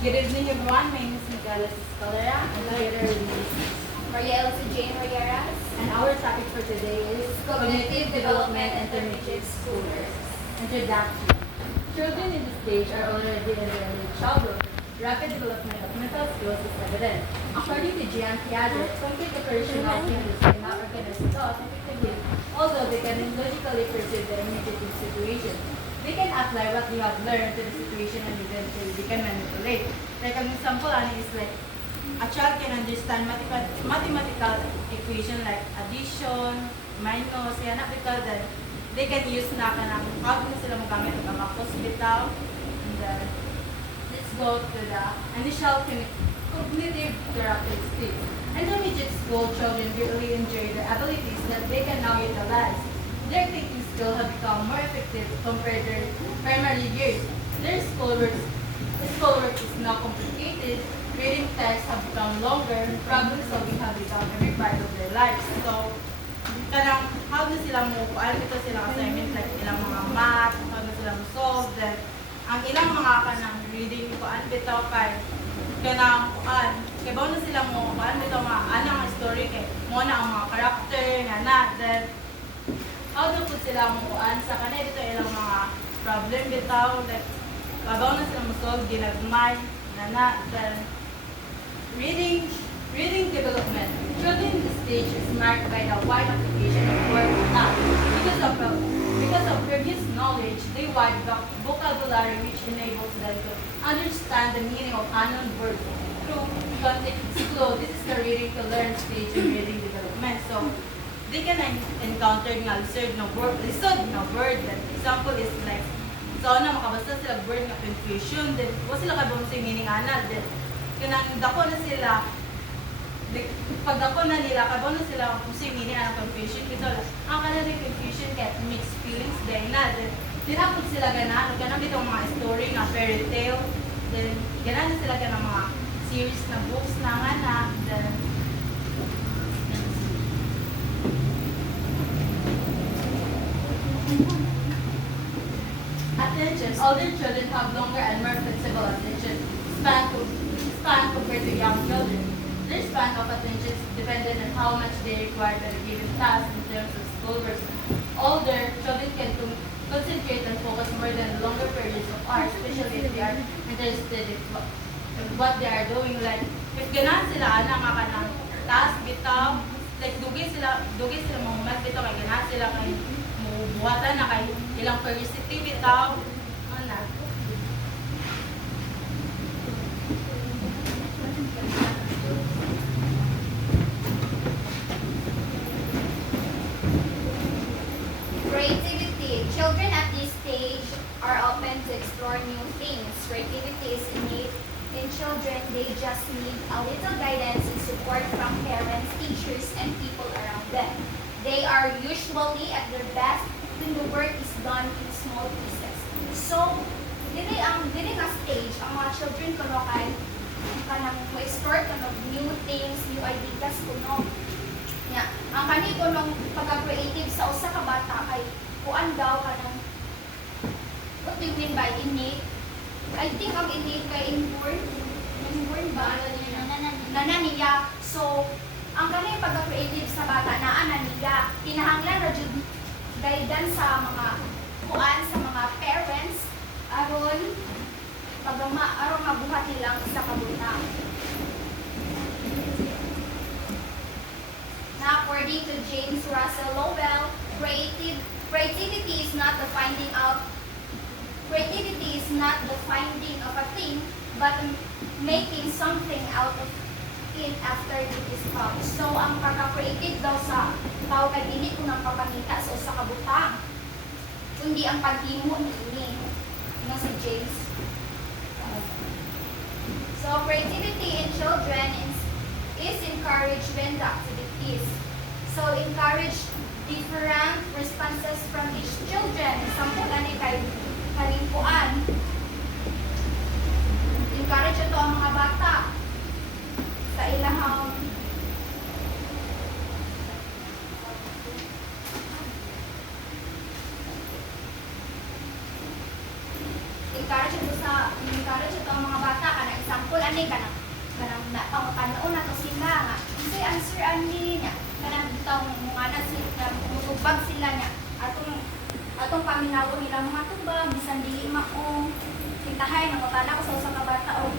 Good evening, everyone. My name is Miguel Escalera, and later is Maria Elsa Jane Royeras. and our topic for today is Cognitive Development Intermediate Schoolers. Introduction. Children in this stage are already in their early childhood. Rapid development of mental skills is evident. According to Jean Piaget, complete operation of changes cannot organize thought effectively, although they can logically perceive the immediate situation. They can apply what they have learned to the situation and eventually they can manipulate. Like an example is like a child can understand mathematical equation like addition, minus, yan because then they can use na kanang how na sila magamit ng abacus bitaw. And then let's go to the initial cognitive characteristics. Intermediate school children really enjoy the abilities that they can now utilize. Their thinking skills have become more effective compared to their primary years. Their schoolwork is now complicated, reading tests have become longer, problem solving have become every part of their lives. So, kanang how na sila mo, alam ito silang assignment like ilang mga math, how na sila mo solve, then ang ilang mga kanang reading ko, ano bitaw kay kanang kay bawa na sila mo, ano bitaw mga anang story kay mo na ang mga character, nga na, then how do po sila mo sa kanay dito ilang mga problem bitaw, like babaw na sila mo solve, ginagmay, na, then reading development. Children in this stage is marked by the wide application of word not. Because of previous knowledge, they wide vocabulary which enables them to understand the meaning of unknown words. Through context flow, this is the reading to learn stage in reading development. So they can encounter nga lisod na word. Then example is like so na makabasa sila word nga confusion, then wa sila kabang sa meaning ana, then kanang dako na sila pag dako na nila kabang na sila kung sa meaning ana confusion kito ang kana din confusion kay mixed feelings day na, then dinapod sila ganan bitong mga story nga fairy tale, then ganan sila ganang mga series na books na nga then attention. Older children have longer and more flexible attention span compared to young children. Their span of attention is dependent on how much they require for a given task in terms of schoolwork. Older children can concentrate and focus more than longer periods of hours, especially if they are interested in what they are doing. Like, if ganahan sila, nga ka ng task, bitaw, like, dugay sila mga math, bitaw, kay ganahan sila kay buhatan na kay ilang curiosity bitaw ano. Creativity. Children at this stage are open to explore new things. Creativity is innate in children. They just need a little guidance and support from parents, teachers, and people around them. They are usually at their best when the work is done in small pieces. So, dili nga stage ang mga children kuno kay kanang ma-explore kuno new things, new ideas kuno. Nya, ang kani kunong pagka-creative sa usa ka bata kay kuan daw kanang what do you mean by innate? I think ang innate kay inborn ba na niya. So, ang kanang pagka-creative sa bata naa na niya kinahanglan ra jud guidance sa mga kuan sa mga parents aron mabuhat nilang sa kabutang. Now, according to James Russell Lowell, creativity is not the finding of a thing, but making something out of it after it is found. So, ang pagka-creative daw sa tao kay dili ko nang papangita sa usa ka butang, kundi ang paghimo niini nga si James. So, creativity in children is encouraged when the activities. So, encourage different responses from each children. Sample gani kay kalimpuan. Encourage ito ang mga bata sa ilahang encourage ito ang mga bata kana isa ani kanang pangutanaon na to sila nga. Unsay answer ani nya? Kanang bitaw mga na sila mutubag sila nya. Atong paminawon nila mga tubag bisan dili maong sintahay nang utana ko sa usa ka bata o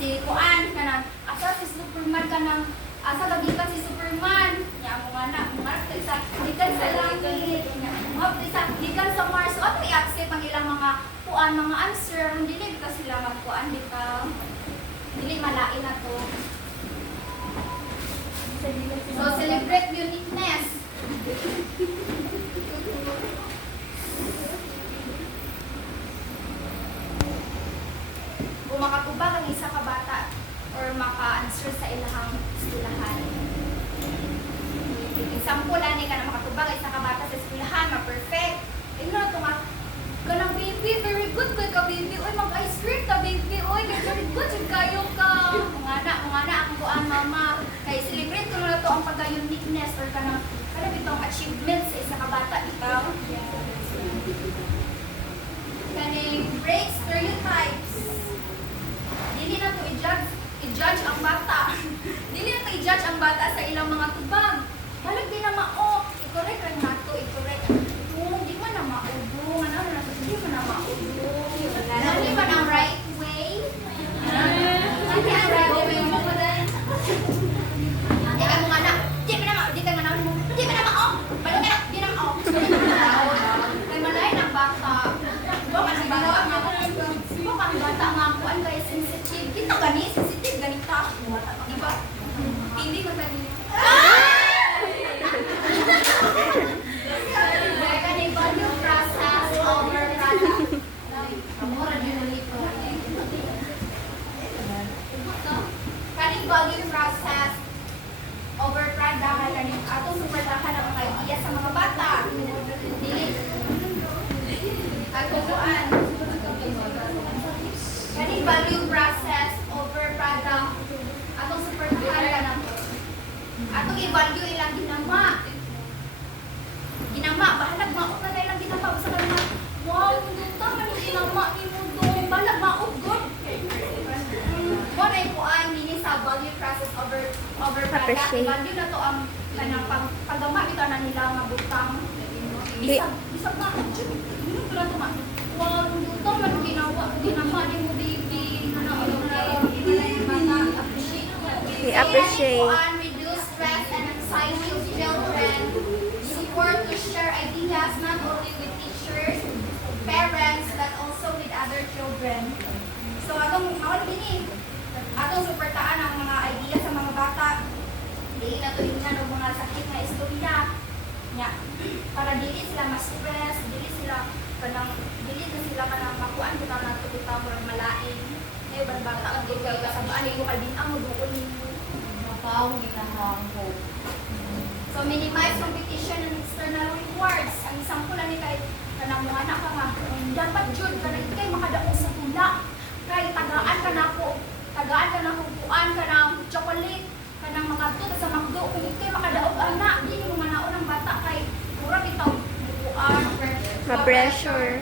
si kuan kanang asa si Superman kanang asa gagikan si Superman nya mga na mga isa gikan sa langit nya mga isa gikan sa Mars o ato i-accept ang ilang mga kuan mga answer dili ka sila magkuan bitaw dili malain na to. So celebrate uniqueness. Kung makatubag ang isa ka bata or maka-answer sa ilahang eskwelahan. Example, ani ka na makatubag ang isa ka bata sa eskwelahan, ma-perfect. Ino, ito nga, kanang baby, very good kay ka baby. Uy, mag-ice cream ka baby. Uy, very good, yung kayo ka. Mga na, akong kuan mama. Kaya celebrate ko na ito ang pagka-uniqueness or kanang bitong achievements sa isa ka bata. Ikaw. Kaning break stereotypes. Dili na to i-judge ang bata. Dili na to i-judge ang bata sa ilang mga tubag. Halag din na mao. I-correct lang nato, i-correct. Di man na maudong. Ano na to? Di man na maudong. Hindi man ang right way. Hindi ang right way mo ba din? Di ka mga na. Di ka nga na. Di ka na mao. Balo ka na. Di na mao. Kay malayan ang bata. Bukan ang bata nga kuan kay sensitive. Kita gani sensitive ganita. Di ba? Hindi ko gani. Kaya value process over product. Kamura din nalito. Kaning value process over product kaning atong suportahan ang mga idea sa mga bata. Dili ako kuan. Kaning value process over product. Atong suportahan kanang atong i-value ilang ginama. Ginama, bahalag maot na ilang ginama. Basta ka naman, wow, dito man yung ginama ni mo doon. Bahalag maot, good. Mo na yung kuan, nini sa value process over product. I-value na to ang kanang paggama bitaw na nila nga butang. Bisag na, dito na to man. Wow, dito man ginama ni mo baby. I-appreciate. Reduce stress and anxiety of children. Support to share ideas not only with teachers, parents, but also with other children. So atong mawala din atong suportaan ang mga idea sa mga bata. Dili na to ingnan og mga sakit na istorya. Nya para dili sila ma-stress, dili sila kanang makuan kita nato kita murag malain. Ay bata ang gigay ka sa baan ko kalbin ang muduon nimo. Mapaw ni na hangko. So minimize competition and external rewards. Ang example ani kay kanang mga anak ka nga dapat jud kanang kay makadaog sa tula. Kay tagaan ka nako kuan kanang chocolate kanang mga tut sa McDo kung ikay makadaog ana dili mo manaon ang bata kay mura bitaw kuan Ma-pressure.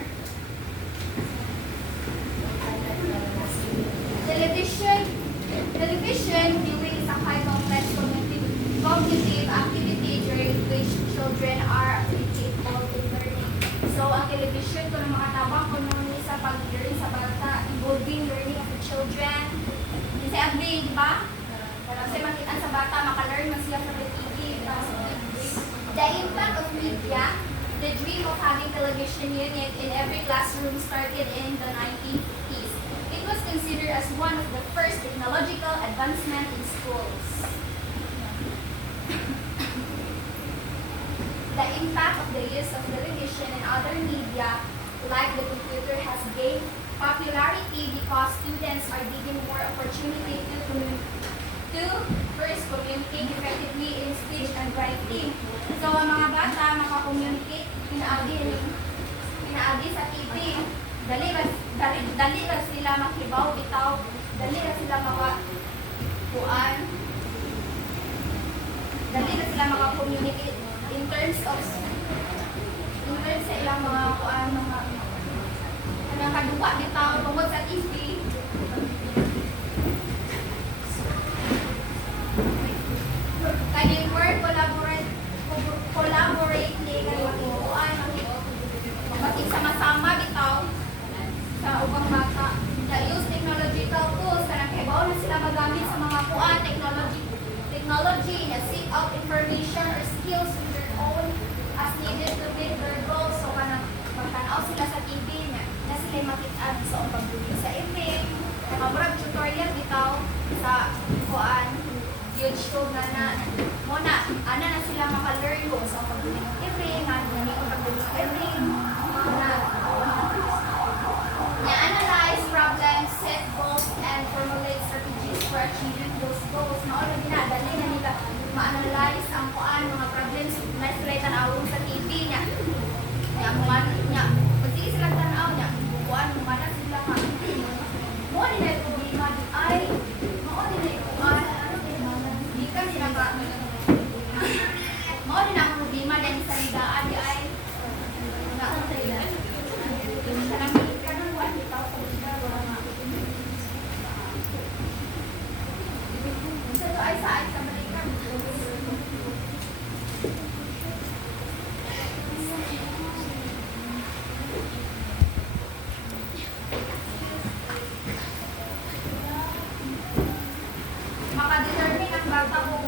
Television viewing is a high complex cognitive activity during which children are capable in learning. So, ang television ko ng mga tabang ko nung sa pag-learn sa bata, involving learning of the children. Kasi agree, di ba? Kasi makita sa bata, makalearn man sila sa TV. The impact of media, the dream of having television unit in every classroom started in the 1950s. It was considered as one of the first technological advancement in schools. The impact of the use of television and other media, like the computer, has gained popularity because students are given more opportunity to first communicate effectively in speech and writing. So, ang mga bata makakommunicate inaagi sa TV. Dali ra sila makibaw bitaw, dali ra sila makakuan, dali ra sila maka-communicate in terms sa ilang mga kuan mga kaduwa bitaw tungod sa TV. mauna sila magamit sa mga kuan, technology, na seek out information or skills with their own as needed to meet their goals. So, kanang pagtanaw sila sa TV, na sila makitaan sa pagbuli sa event, kamurag tutorial bitaw sa kuan, YouTube muna, ana na sila maka-learn kung sa pagbuli ng event, nga pagbuli ng event, analyze problems, set goals, and formulate strategies for achieving those goals. Mauna ginadali na nila ma-analyze ang kuan mga problems na sila tanawon sa TV niya. Niya, pag sige sila tanaw niya, kuan mga na sila ka. Mo ni na problema di ay, mo ni na kuan, di ka sila ka. Mo ni na ang problema din sa ligaan di ay. Makadetermine ang bata kung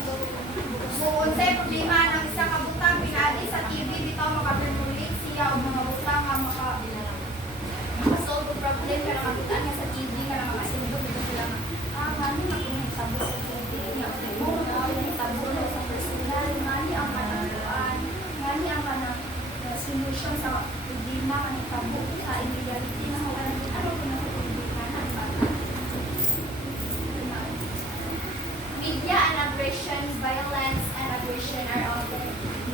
unsay problema ng isa ka butang pinali sa TV bitaw makapermulate siya o mga butang nga makasolve ang problem ka na mabutan nga sa TV ka na makasindog dito sila ngani makinitabo sa TV nga mo makinitabo sa personal ngani ang kanang ngani ang kanang solution sa problema nga nitabo sa immediately na ano ko na media and aggression, violence and aggression are often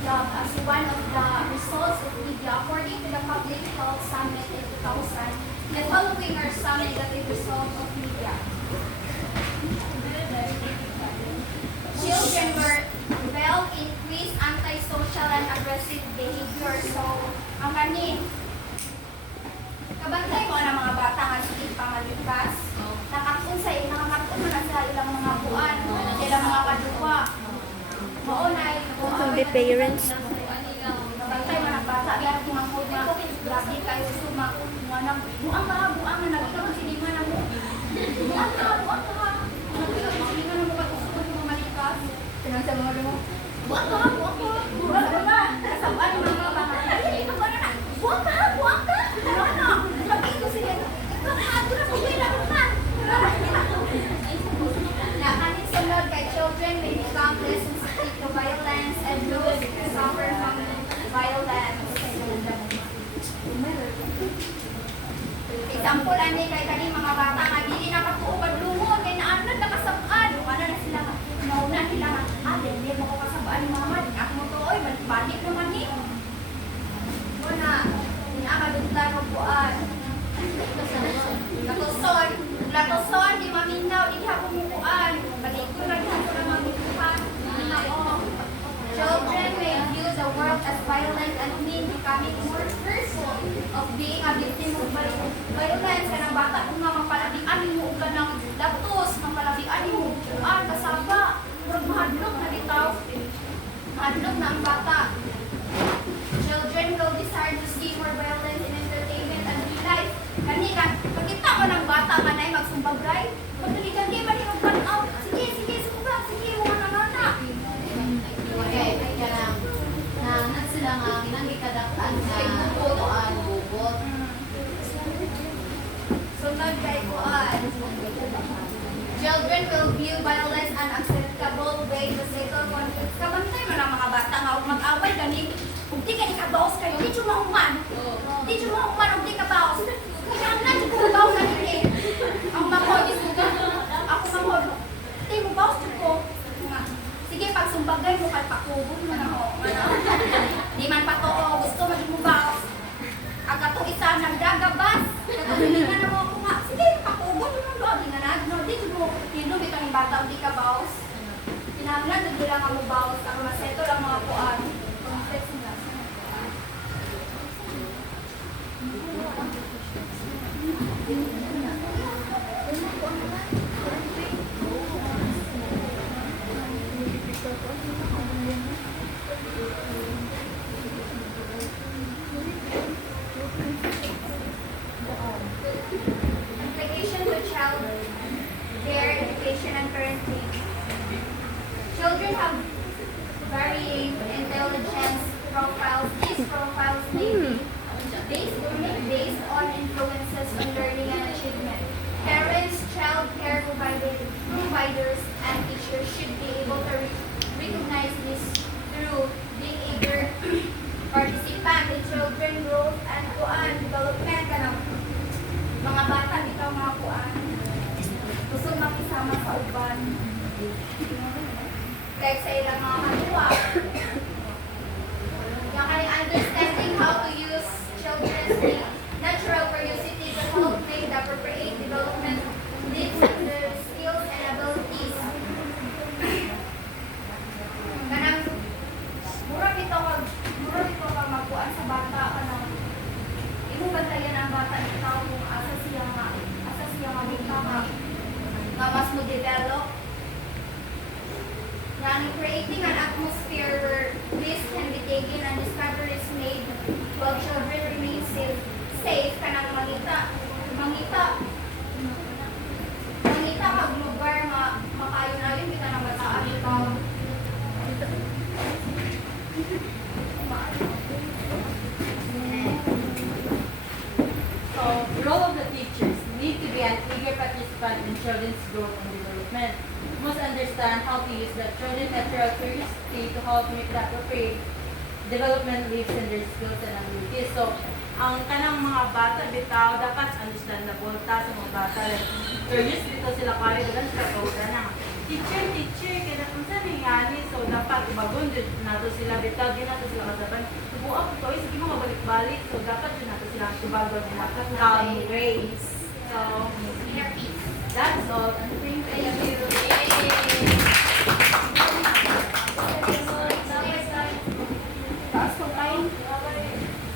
dubbed as one of the results of media. According to the Public Health Summit in 2000, the following are some negative results of media. Children were developed increased antisocial and aggressive behavior. So, ang kanin, kabantay mo na mga bata nga sige pangalikas, nakakun sa nakakatun mo na sa ilang mga buwan, ilang mga kadukwa. Maunay, From the parents. kabantay mo na bata, kaya kung ang mga grabe kayo suma, buang ka, nagkakaroon siningan na mo. Buang ka, nagkakaroon siningan na mo, pag-usukot mo malikas. Tinansa mga mo, buang ka. Kasabaan yung mga bata. Buang ka. Pag-ito siya, ito na pag-ito Nakanin sunod kay children may become less sensitive to violence and those who suffer from violence. Example ani kay kani mga bata nga dili nakatuupad lumon kay naanad nakasabaan wala na sila nauna nila nga dili mo ko kasabaan ni mama di ako mo tuoy balik naman ni una inamadugtan mo buan Latoson, di maminaw, di hapon mukuan. Balikon na dito na mamituhan. Children may view the world as violent and mean, becoming more fearful of being a victim of violence. Kanang bata kung nga mapalabian mo ka ng latos, mapalabian mo mukuan, kasaba. Murag mahadlok na bitaw. Mahadlok na ang bata. Children will desire to see more violence in entertainment and real life. Kanina, pagkita ko ng bata ka na magsumbagay, pagkaligan di ba ni mag-pan-out? Sige, sumbag, sige, mga nanana. Okay, kaya na sila nga ginangikadakan na buuan, bubot. Sunod kay Kuan. Children will view violence an acceptable way to settle conflicts. Kabantay mo ng mga bata nga mag-away gani. Kung di ka ikabaos kayo, di chumahuman. Di chumahuman, kung di ka baos. Kaya na, di ko baos na rin. Ang makodis mo ka. Ako mamod. Di mo baos ko. Sige, pag sumbagay mo, kay pakubon mo na ako. Di man pa to, gusto maging mo baos. Agato isa, nagdagabas. Katulinan na mo ako nga. Sige, pakubon mo na. Di nga na, di ko tinubit ang bata, di ka baos. Pinahanglan, di lang ako baos. Ang maseto lang mga kuan. Complex nila. Implication to child care education and current needs. Children have varying intelligence profiles. These profiles may be based on influences on learning and achievement. Parents, child care providers, and teachers should be able to recognize this through being eager participant in children growth and development ka ng mga bata bitaw mga kuan. Gusto makisama sa uban. Kaya sa ilang mga kaliwa. Yung understanding how to use children's natural curiosity to help make the appropriate development needs their skills and abilities. Kanang mura dito ka magkuan sa bata kanang imo bantayan ang bata itaw kung asa siya nga mas mo develop. Creating an atmosphere where risks can be taken and discoveries made while children remain safe kanang mangita kag lugar makayon-ayon kita nang bataan ikaw. So, role of the teachers need to be an eager participant in children's growth and development. Must understand how to use the children's natural curiosity to help make the appropriate development leads in their skills and abilities. So, ang kanang mga bata bitaw dapat understandable ta sa mga bata. Like, curious bitaw sila kaya dagan sila kauga na teacher kaya kung saan nangyari. So, dapat ibagon din nato sila bitaw din nato sila kasaban. Subuak ito, sige mo mabalik-balik. So, dapat din nato sila ibagon din nato calm ways. So, Inner peace. that's all. And thank you.